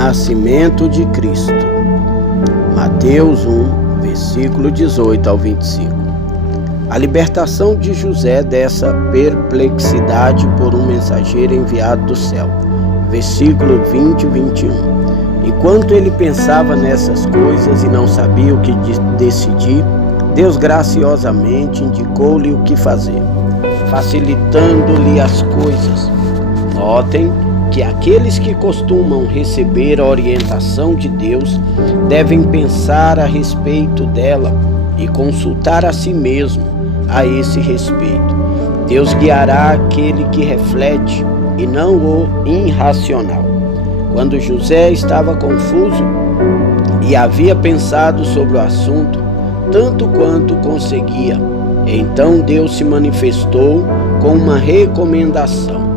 nascimento de Cristo. Mateus 1, versículo 18 ao 25. A libertação de José dessa perplexidade por um mensageiro enviado do céu. Versículo 20 e 21. Enquanto ele pensava nessas coisas e não sabia o que decidir, Deus graciosamente indicou-lhe o que fazer, facilitando-lhe as coisas. Notem que aqueles que costumam receber a orientação de Deus devem pensar a respeito dela e consultar a si mesmo a esse respeito. Deus guiará aquele que reflete e não o irracional. Quando José estava confuso e havia pensado sobre o assunto tanto quanto conseguia, então Deus se manifestou com uma recomendação.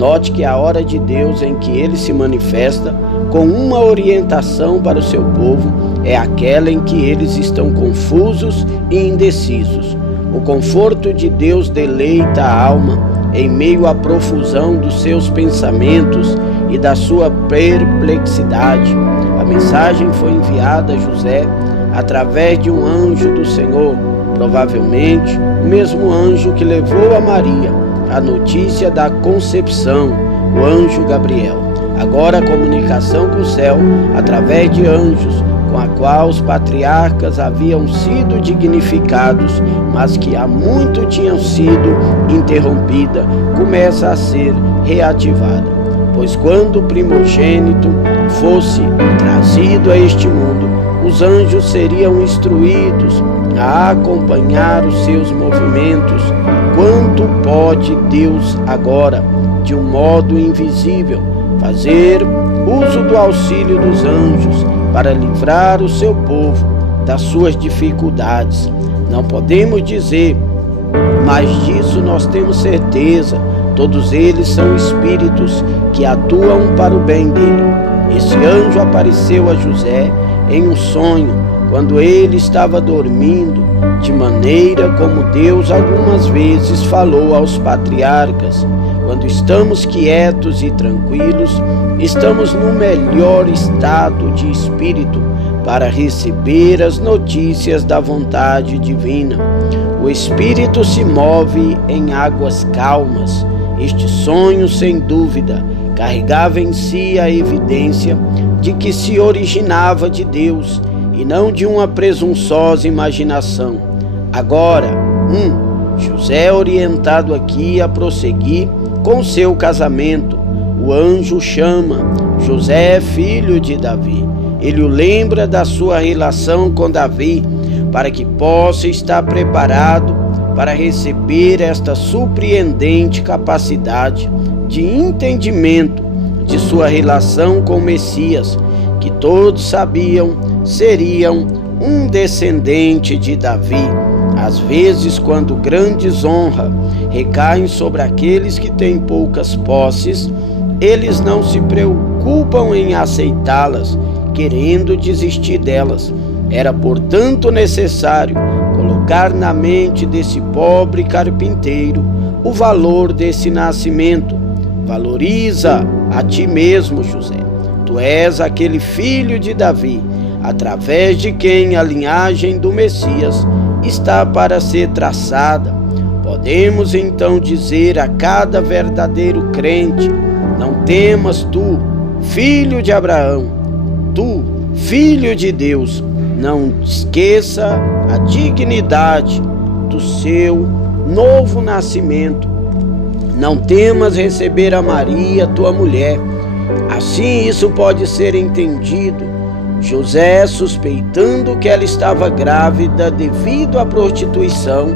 Note que a hora de Deus em que ele se manifesta com uma orientação para o seu povo é aquela em que eles estão confusos e indecisos. O conforto de Deus deleita a alma em meio à profusão dos seus pensamentos e da sua perplexidade. A mensagem foi enviada a José através de um anjo do Senhor, provavelmente o mesmo anjo que levou a Maria a notícia da concepção, o anjo Gabriel. Agora a comunicação com o céu, através de anjos, com a qual os patriarcas haviam sido dignificados, mas que há muito tinham sido interrompida, começa a ser reativada. Pois quando o primogênito fosse trazido a este mundo, os anjos seriam instruídos a acompanhar os seus movimentos. Quanto pode Deus agora, de um modo invisível, fazer uso do auxílio dos anjos para livrar o seu povo das suas dificuldades? Não podemos dizer, mas disso nós temos certeza. Todos eles são espíritos que atuam para o bem dele. Esse anjo apareceu a José em um sonho, quando ele estava dormindo, de maneira como Deus algumas vezes falou aos patriarcas. Quando estamos quietos e tranquilos, estamos no melhor estado de espírito para receber as notícias da vontade divina. O espírito se move em águas calmas. Este sonho, sem dúvida, carregava em si a evidência de que se originava de Deus e não de uma presunçosa imaginação. Agora, José é orientado aqui a prosseguir com seu casamento. O anjo chama José, filho de Davi. Ele o lembra da sua relação com Davi, para que possa estar preparado para receber esta surpreendente capacidade de entendimento de sua relação com o Messias, que todos sabiam seriam um descendente de Davi. Às vezes, quando grandes honras recaem sobre aqueles que têm poucas posses, eles não se preocupam em aceitá-las, querendo desistir delas. Era, portanto, necessário colocar na mente desse pobre carpinteiro o valor desse nascimento. Valoriza a ti mesmo, José. Tu és aquele filho de Davi, através de quem a linhagem do Messias está para ser traçada. Podemos então dizer a cada verdadeiro crente: não temas, tu, filho de Abraão, tu, filho de Deus, não esqueça a dignidade do seu novo nascimento. Não temas receber a Maria, tua mulher. Assim isso pode ser entendido. José, suspeitando que ela estava grávida devido à prostituição,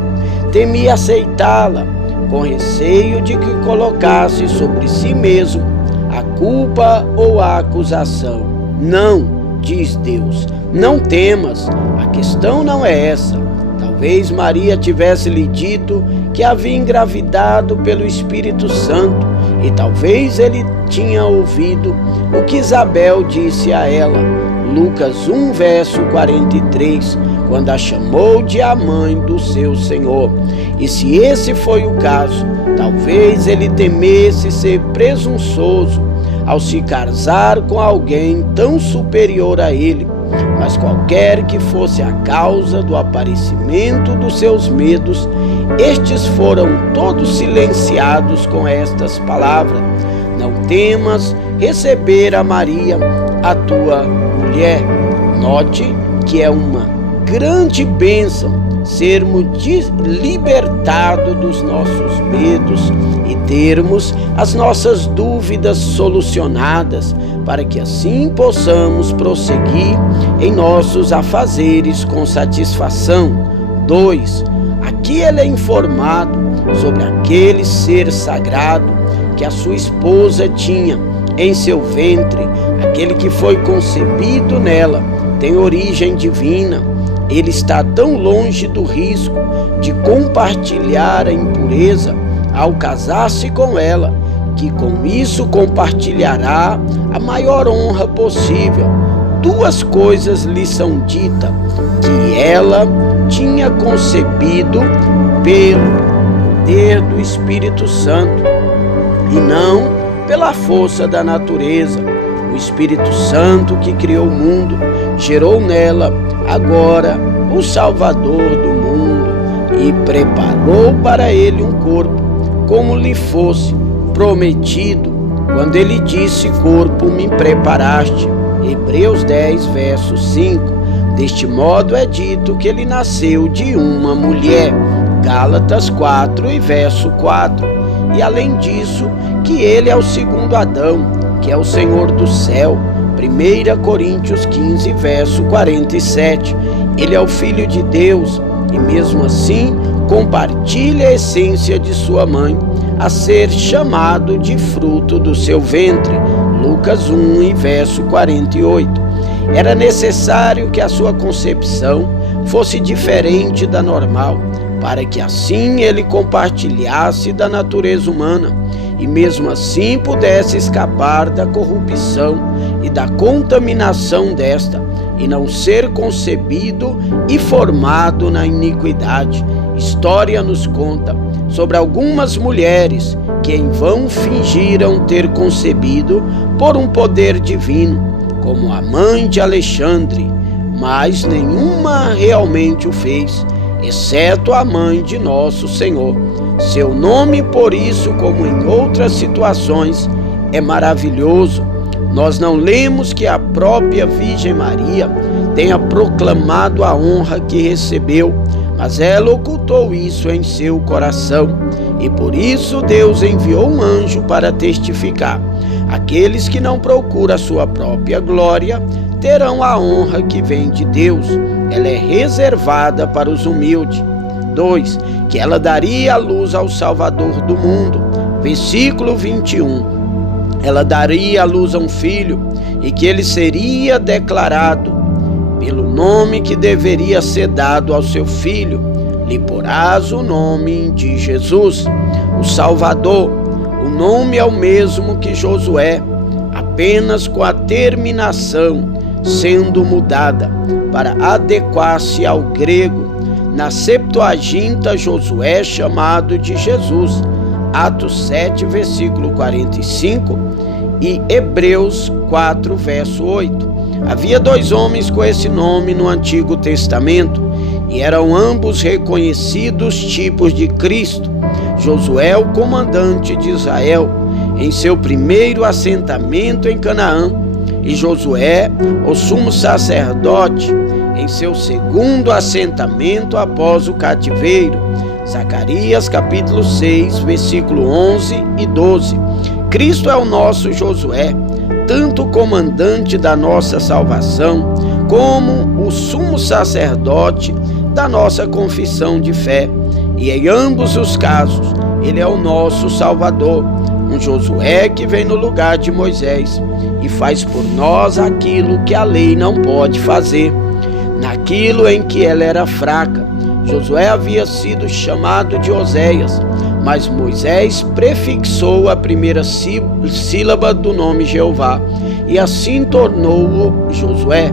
temia aceitá-la, com receio de que colocasse sobre si mesmo a culpa ou a acusação. Não, diz Deus, não temas, a questão não é essa. Talvez Maria tivesse lhe dito que havia engravidado pelo Espírito Santo, e talvez ele tinha ouvido o que Isabel disse a ela, Lucas 1, verso 43, quando a chamou de a mãe do seu Senhor. E se esse foi o caso, talvez ele temesse ser presunçoso ao se casar com alguém tão superior a ele, mas qualquer que fosse a causa do aparecimento dos seus medos, estes foram todos silenciados com estas palavras: não temas receber a Maria, a tua mulher. Note que é uma grande bênção sermos libertados dos nossos medos e termos as nossas dúvidas solucionadas, para que assim possamos prosseguir em nossos afazeres com satisfação. 2. Aqui ele é informado sobre aquele ser sagrado que a sua esposa tinha em seu ventre, aquele que foi concebido nela, tem origem divina. Ele está tão longe do risco de compartilhar a impureza ao casar-se com ela, que com isso compartilhará a maior honra possível. 2 coisas lhe são ditas: que ela tinha concebido pelo poder do Espírito Santo e não pela força da natureza. O Espírito Santo que criou o mundo gerou nela agora o Salvador do mundo e preparou para ele um corpo, como lhe fosse prometido, quando ele disse: corpo me preparaste. Hebreus 10, verso 5. Deste modo é dito que ele nasceu de uma mulher. Gálatas 4 e verso 4. E além disso, que ele é o segundo Adão, que é o Senhor do céu. 1 Coríntios 15, verso 47. Ele é o Filho de Deus e mesmo assim compartilha a essência de sua mãe, a ser chamado de fruto do seu ventre. Lucas 1 e verso 48. Era necessário que a sua concepção fosse diferente da normal, para que assim ele compartilhasse da natureza humana e mesmo assim pudesse escapar da corrupção e da contaminação desta, e não ser concebido e formado na iniquidade. História nos conta sobre algumas mulheres que em vão fingiram ter concebido por um poder divino, como a mãe de Alexandre, mas nenhuma realmente o fez, exceto a mãe de nosso Senhor. Seu nome, por isso, como em outras situações, é maravilhoso. Nós não lemos que a própria Virgem Maria tenha proclamado a honra que recebeu, mas ela ocultou isso em seu coração, e por isso Deus enviou um anjo para testificar: aqueles que não procuram a sua própria glória terão a honra que vem de Deus. Ela é reservada para os humildes. 2. Que ela daria a luz ao Salvador do mundo. Versículo 21. Ela daria a luz a um filho, e que ele seria declarado pelo nome que deveria ser dado ao seu filho. Lhe porás o nome de Jesus, o Salvador. O nome é o mesmo que Josué, apenas com a terminação sendo mudada para adequar-se ao grego. Na Septuaginta, Josué é chamado de Jesus. Atos 7, versículo 45 e Hebreus 4, verso 8. Havia 2 homens com esse nome no Antigo Testamento e eram ambos reconhecidos tipos de Cristo. Josué, o comandante de Israel, em seu primeiro assentamento em Canaã, e Josué, o sumo sacerdote, em seu segundo assentamento após o cativeiro. Zacarias capítulo 6, versículo 11 e 12. Cristo é o nosso Josué, tanto o comandante da nossa salvação, como o sumo sacerdote da nossa confissão de fé. E em ambos os casos, ele é o nosso Salvador, um Josué que vem no lugar de Moisés e faz por nós aquilo que a lei não pode fazer. Naquilo em que ela era fraca, Josué havia sido chamado de Oséias, mas Moisés prefixou a primeira sílaba do nome Jeová, e assim tornou-o Josué.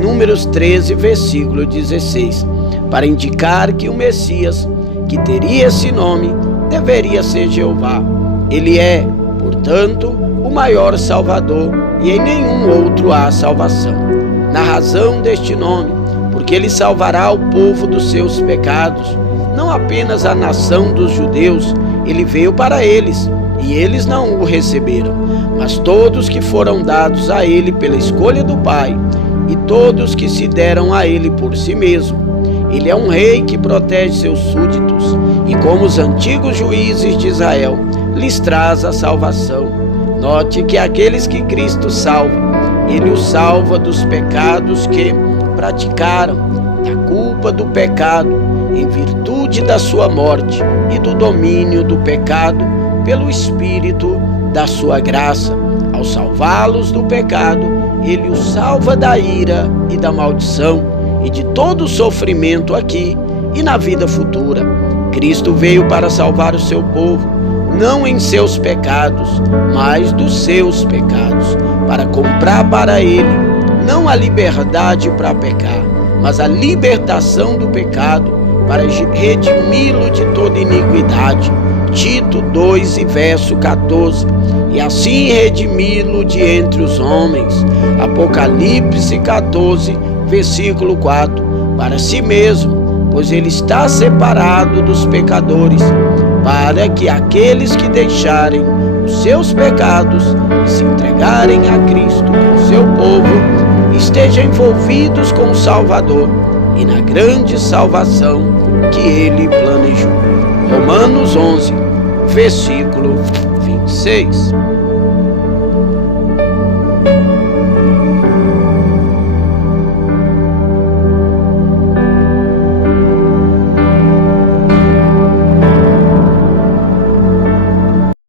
Números 13, versículo 16, para indicar que o Messias, que teria esse nome, deveria ser Jeová. Ele é, portanto, o maior Salvador, e em nenhum outro há salvação. Na razão deste nome, porque ele salvará o povo dos seus pecados, não apenas a nação dos judeus, ele veio para eles, e eles não o receberam, mas todos que foram dados a ele pela escolha do Pai, e todos que se deram a ele por si mesmo. Ele é um rei que protege seus súditos, e como os antigos juízes de Israel, lhes traz a salvação. Note que aqueles que Cristo salva, ele os salva dos pecados que praticaram, da culpa do pecado, em virtude da sua morte e do domínio do pecado, pelo Espírito da sua graça. Ao salvá-los do pecado, ele os salva da ira e da maldição e de todo o sofrimento aqui e na vida futura. Cristo veio para salvar o seu povo, não em seus pecados, mas dos seus pecados, para comprar para ele não a liberdade para pecar, mas a libertação do pecado, para redimi-lo de toda iniquidade. Tito 2 e verso 14. E assim redimi-lo de entre os homens. Apocalipse 14, versículo 4. Para si mesmo, pois ele está separado dos pecadores, para que aqueles que deixarem os seus pecados e se entregarem a Cristo, o seu povo, estejam envolvidos com o Salvador e na grande salvação que ele planejou. Romanos 11, versículo 26.